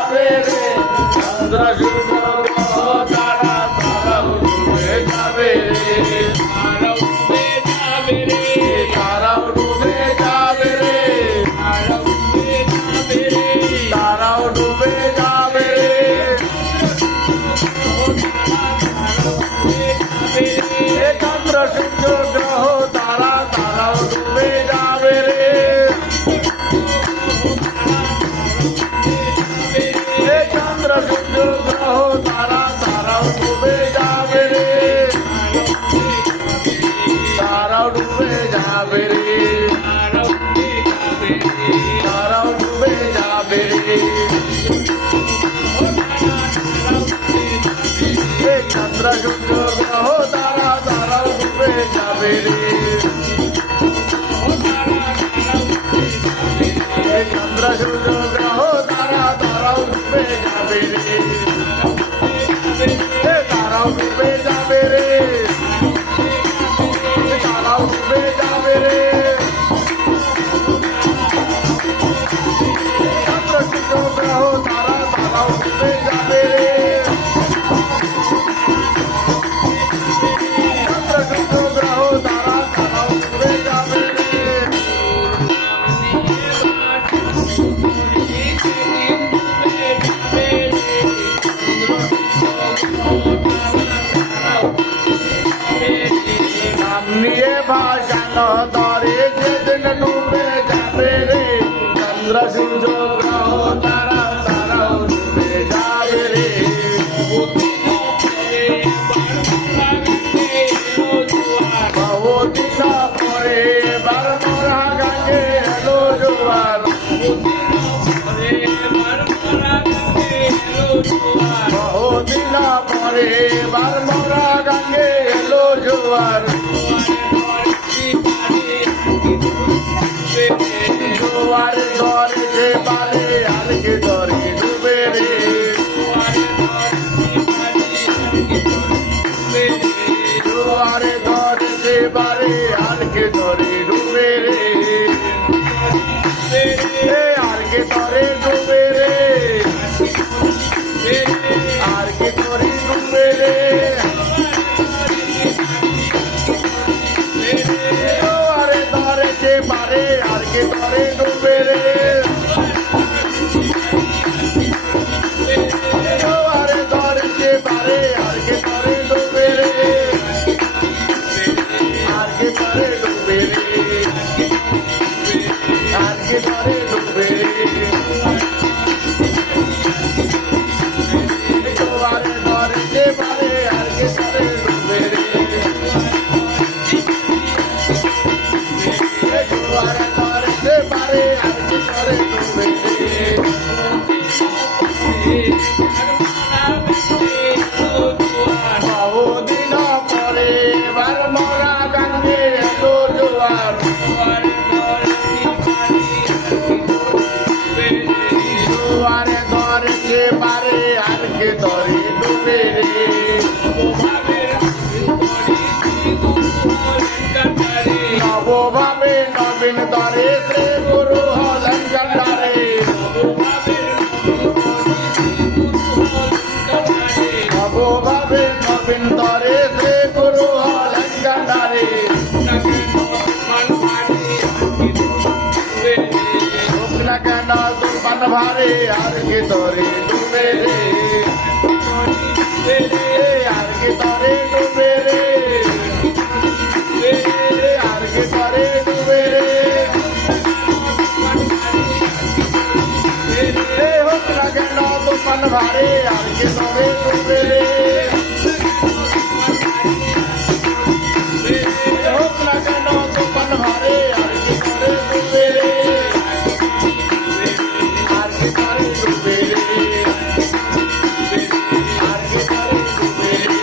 যাবে রে চন্দ্র সূর্য গ্রহ তারা তারাও ডুবে যাবে রে তারাও ডুবে যাবে রে তারাও ডুবে যাবে রে চন্দ্র সূর্য গ্রহ তারা তারাও ডুবে যাবে রে চন্দ্র সূর্য গ্রহ তারা তারাও ডুবে যাবে রে তারাও ডুবে যাবে রে তারাও ডুবে যাবে রে চন্দ্র সূর্য গ্রহ তারা তারাও ডুবে যাবে রে চন্দ্র সূর্য গ্রহ তারা তারাও ডুবে যাবে রে তারাও ডুবে যাবে রে তারাও ডুবে যাবে রে চন্দ্র সূর্য গ্রহ তারা তারাও ডুবে যাবে রে চন্দ্র সূর্য গ্রহ তারা তারাও ডুবে যাবে রে নিয়ে ভাষণ ধরে যেদিন ডুবে যাবে রে চন্দ্র সূর্য গ্রহ তারা তারাও ডুবে যাবে রে বহুদিন পরে এবার মোরা গাঙ্গে এলো জোয়ার বহুদিন পরে এবার মোরা গাঙ্গে এলো জোয়ার জোয়ার ধরে যে পারে আলকে ধরে ডুবে রে জোয়ারে ধরে যে পারে আলকে ধরে ডুবে রে আলকে ধরে ডুবে রে আলকে ধরে ডুবে রে জোয়ারে ধরে যে পারে আলকে ধরে ডুবে রে জোয়ারে ধরে যে পারে আলকে ধরে ডুবে রে আলকে ধরে ডুবে রে আলকে ধরে ডুবে রে জোয়ারে ধরে যে পারে আলকে ধরে ডুবে রে জোয়ারে ধরে যে পারে আলকে ধরে ডুবে রে বহুদিন পরে এবার মোরা গাঙ্গে এলো জোয়ার জোয়ারে ধরে যে পারে আলকে ধরে ডুবে রে নবভাবে নবীন ধরে শ্রী গুরু হলেন গন্ডারে নবভাবে নবীন ধরে শ্রী গুরু হলেন গন্ডারে না কেন তুফান ভারে আর কে ধরে ডুবে রে আর কে ধরে ডুবে রে আর কে ধরে ডুবে রে হোক না কেন তুফান ভারে আর কে ধরে ডুবে রে হোক না কেন তুফান ভারে আর কে ধরে ডুবে রে আর কে ধরে ডুবে রে আর কে ধরে ডুবে রে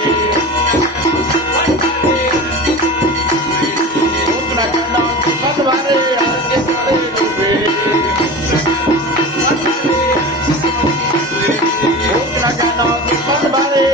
হোক না কেন তুফান ভারে আর কে ধরে ডুবে রে হোক না কেন তুফান ভারে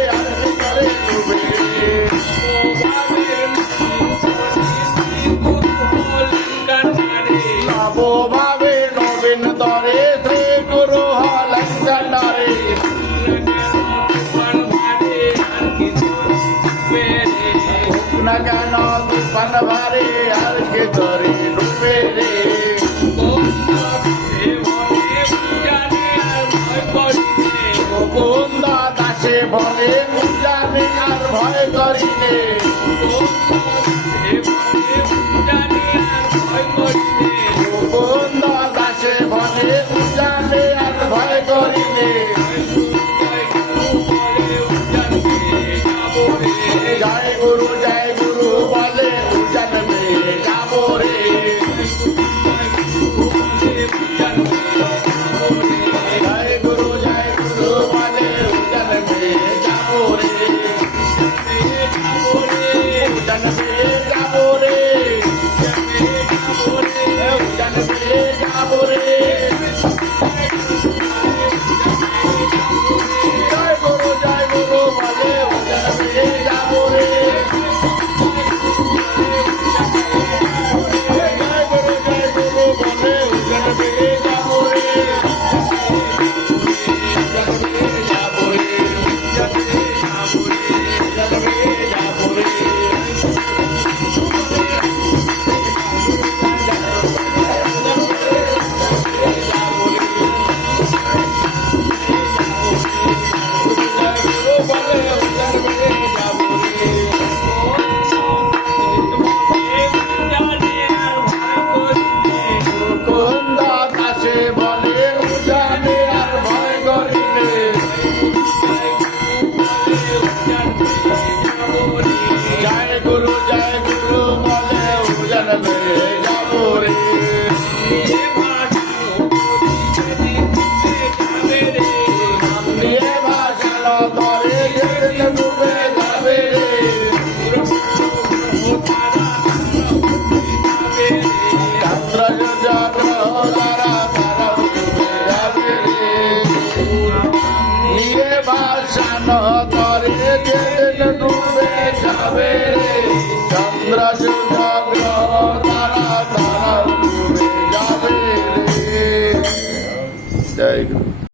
দাসে বলে উজানে আর ভয় করিনে মুকুন্দ দাসে বলে উজানে আর ভয় করিনে জয় গুরু বলে উজান মে যাবো রে জয় গুরু বলে উজান মে যাবো রে উজান মে যাবো রে উজান মে যাবো রে জয় গুরু বলে উজান মে যাবো রে चंद्र तारा जय गुरु।